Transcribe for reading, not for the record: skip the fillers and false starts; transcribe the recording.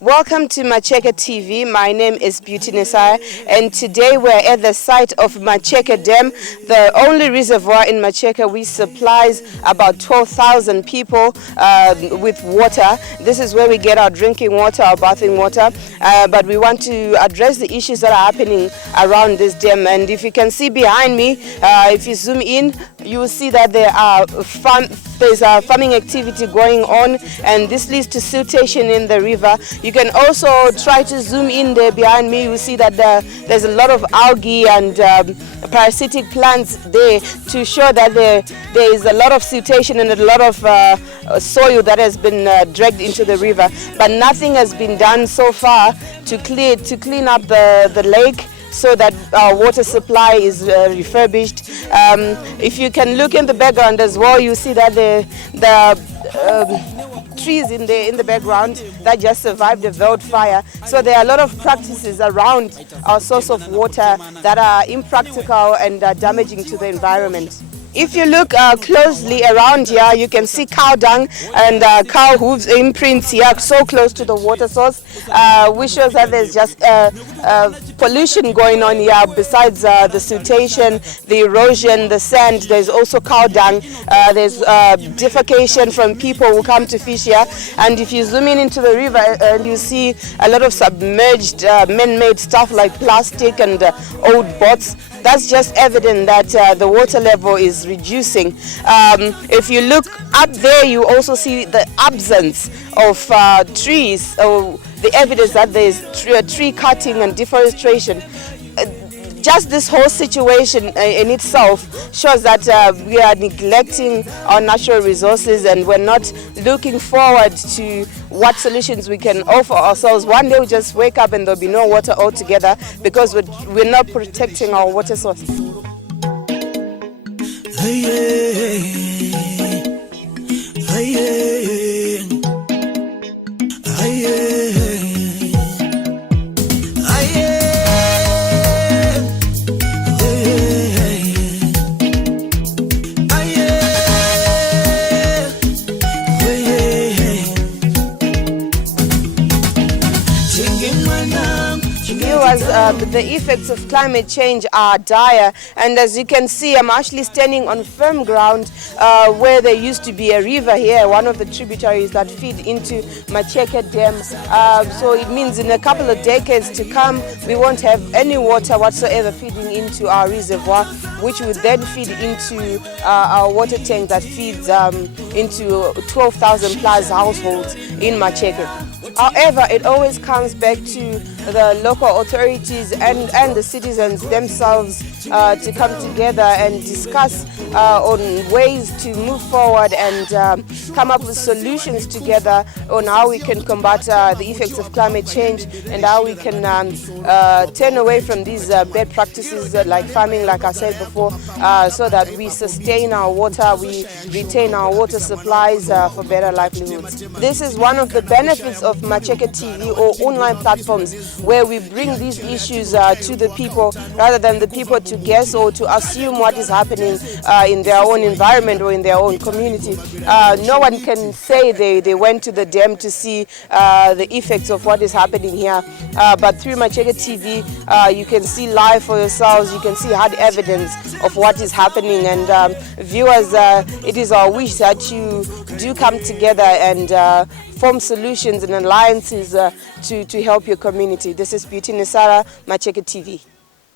Welcome to Macheke TV. My name is Beauty Nesara, and today we're at the site of Macheke Dam, the only reservoir in Macheke which supplies about 12,000 people with water. This is where we get our drinking water, our bathing water, but we want to address the issues that are happening around this dam. And if you can see behind me, if you zoom in, you will see that there's a farming activity going on, and this leads to siltation in the river. You can also try to zoom in there behind me. You see that there's a lot of algae and parasitic plants there to show that there is a lot of siltation and a lot of soil that has been dragged into the river. But nothing has been done so far to clean up the lake, so that our water supply is refurbished. If you can look in the background as well, you see that the trees in the background that just survived a veld fire. So there are a lot of practices around our source of water that are impractical and damaging to the environment. If you look closely around here, you can see cow dung and cow hooves imprints here so close to the water source, which shows that there's just pollution going on here. Besides the siltation, the erosion, the sand, there's also cow dung. There's defecation from people who come to fish here. And if you zoom in into the river, and you see a lot of submerged man-made stuff like plastic and old boats, that's just evident that the water level is reducing. If you look up there, you also see the absence of trees, or the evidence that there is tree cutting and deforestation. Just this whole situation in itself shows that we are neglecting our natural resources, and we're not looking forward to what solutions we can offer ourselves. One day we'll just wake up and there'll be no water altogether because we're not protecting our water source. The effects of climate change are dire, and as you can see, I'm actually standing on firm ground where there used to be a river here, one of the tributaries that feed into Macheke Dam. So it means in a couple of decades to come, we won't have any water whatsoever feeding into our reservoir, which would then feed into our water tank that feeds into 12,000 plus households in Macheke. However, it always comes back to the local authorities and the citizens themselves to come together and discuss on ways to move forward and come up with solutions together on how we can combat the effects of climate change, and how we can turn away from these bad practices like farming, like I said before, so that we sustain our water, we retain our water supplies for better livelihoods. This is one of the benefits of Macheke TV, or online platforms, where we bring these issues to the people rather than the people to guess or to assume what is happening in their own environment or in their own community. No one can say they went to the dam to see the effects of what is happening here, but through Macheke TV you can see live for yourselves, you can see hard evidence of what is happening. And viewers, it is our wish that you do come together and form solutions and alliances to help your community. This is Beauty Nesara, Macheke TV.